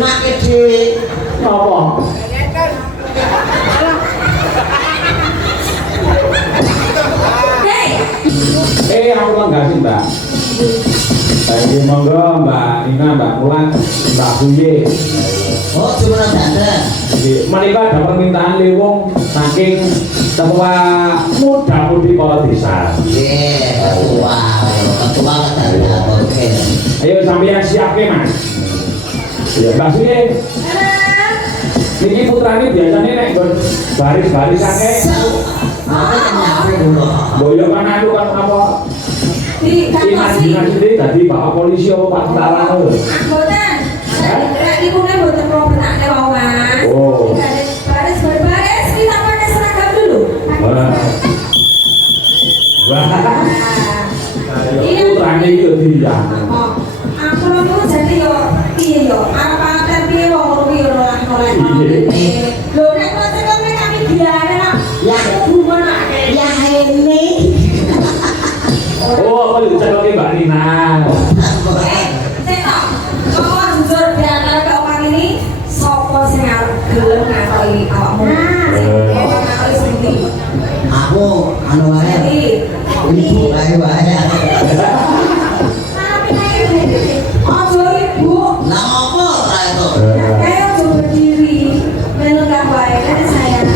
benake dhewe. Apa? Aku enggak sih, Mbak. Ini monggo Mbak Nina, Mbak Mulan, Mbak Buye. Oh, cuma dandan. Menikah ada permintaan liwung saking ketua muda mudi kota desa. Ketua ketua oke. Ayo sampeyan siap ke Mas. Ya Mbak Suye. Niki putrane biasanya nek baris-baris akeh. Apa nyampe dulu? Boyo kan aku kan apa? Dinas ini dadi Pak Polisi apa Pak Tentara lho. Mboten. Nek iku nek mboten mau benake wae, Mas. Oh. Baris kita pakai seragam dulu. Wah. Putrane iki yo diyang. Aku lho jadi yo piye yo? Arep piye wong kuwi yo oleh-oleh. Lho nek kok kami diare nak. Ya gimana? ya ini. Oh, apa dicekoke Mbak Nina? Cetok. Kok jujur di antara keempat ini sapa sing arep gelem ngakoni awakmu? Ngakoni sendiri. Aku anu wae. Ibu kae wae. Tapi nek ojo ibu. Lah opo ora itu? Kayak ojo berdiri. Melu gak wae kan sayang.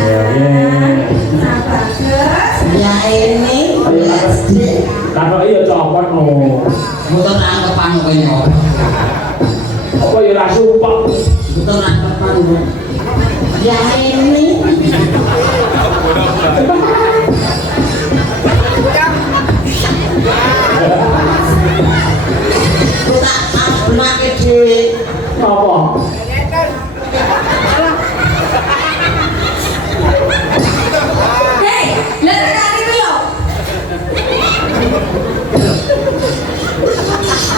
Nah, bagus. Ya ini. Kakak iya copot no. Muter angkepan kene. Apa ya ra sumpek. Muter angkepan. Ya ini. Kita benake dhewe. Apa? Hei, lihat kali itu yo.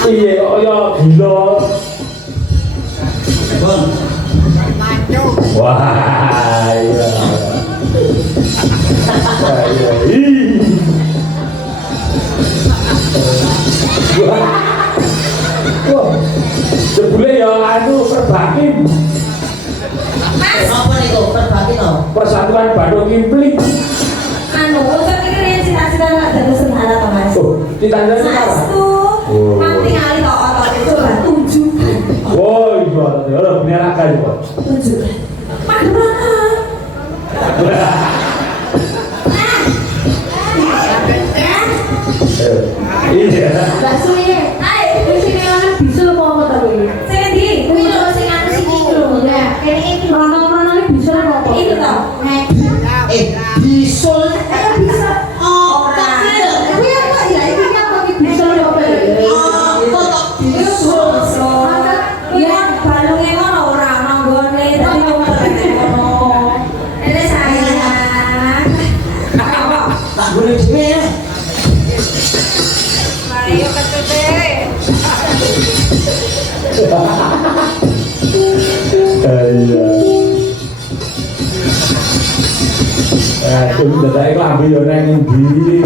Iya, kaya gila. Bon. Wah, iya. Wah, iya. Ih. Wah. Jebule ya anu perbakin. Mas, Apa niku perbagi to? Persatuan Bandung Kimpling. anu, saya pikirin cita-cita nak jadi sederhana toh Mas. Oh, ditandani apa? Sastu. Oh. Nanti kali toh otot itu coba tunjukkan. Oh, iya, ya bener aja kok. Tunjukkan. Mana mana? Iya. Bakso ya. Ayo, di sini orang bisul mau apa tadi? Sini di. Kuwi lho sing anu sini lho. Nah, kene iki rono-rono bisul apa? Itu toh. Bisul. Bisa. Oh, kecil. Kuwi apa ya? Iki apa iki bisul apa ya? Apa tok bisul? Ya, balungnya ngono ora ono nggone, dadi ngono. Ini sayang. Apa? Tak boleh dhewe. Ayo ketute. Iya. Aku udah iku ambil yo nang ndi.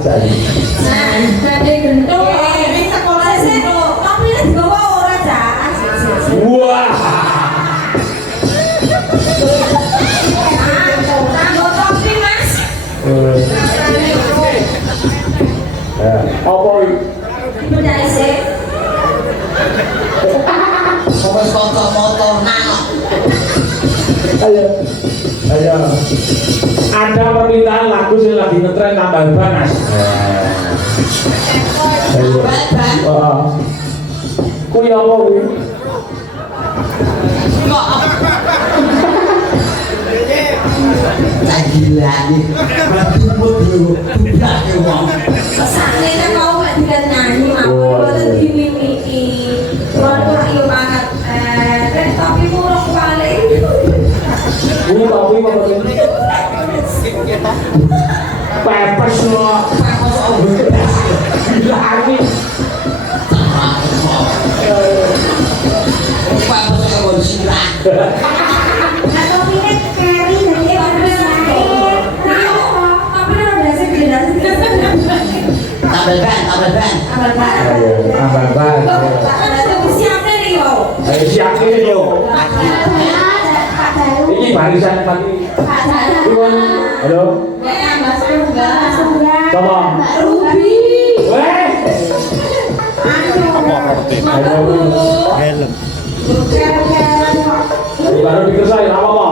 Jadi. Nah, tadi gendong. Ini sekolah sih. Tapi ini dibawa ora Cak. Wah. Tanggo topi Mas. Apa Percaya sih. Wes foto-foto nang. ayo. Ayo. Ada permintaan lagu sing lagi ngetren tambah panas. Ayo. Wah. Kuwi apa kuwi? Gila nih. Bertemu dulu. Budak ya wong. Pesane kan mau gak dikan nyanyi mau boten dimimiki. Waduh ayo banget. Tapi murung paling. Kuwi topi apa kuwi? Pepes lo. Pepes opo? Gila iki. Pepes opo sirah. Atau ini keri dari orang lain. Tapi tambal ban. Tambal ban. Siapnya nih yo. Ayo siap ini yo. Ini barisan pagi. Halo. Tolong. Ruby. Weh. Helm. Baru dikersai apa-apa.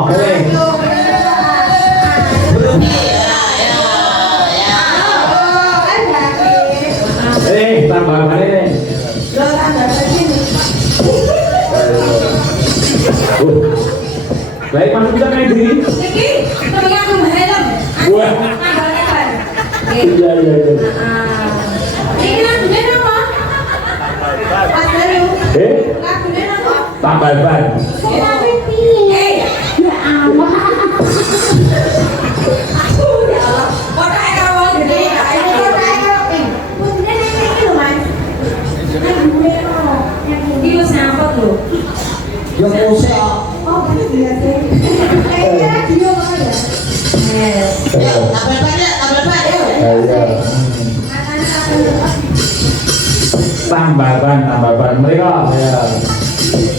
Ini. Tambal ban ini. Baik, masuk kita main diri. Niki, temennya aku helm. Wah. Iya. Ini lagunya apa? Mas Bayu. Lagunya apa? Tambal ban. Ya Allah. Aku ya Allah. Kota Ekawa gede. Kota Ekawa. Punten ini lho, Mas. Ini wis nyangkut lho. Yo musik. Oh, iya sih. Kayaknya radio kok ya. Yes. Ya, tambal ban ya, tambal ban ya. Iya. Tambal ban mereka. Ya.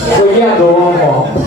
Kowe iki nggo apa?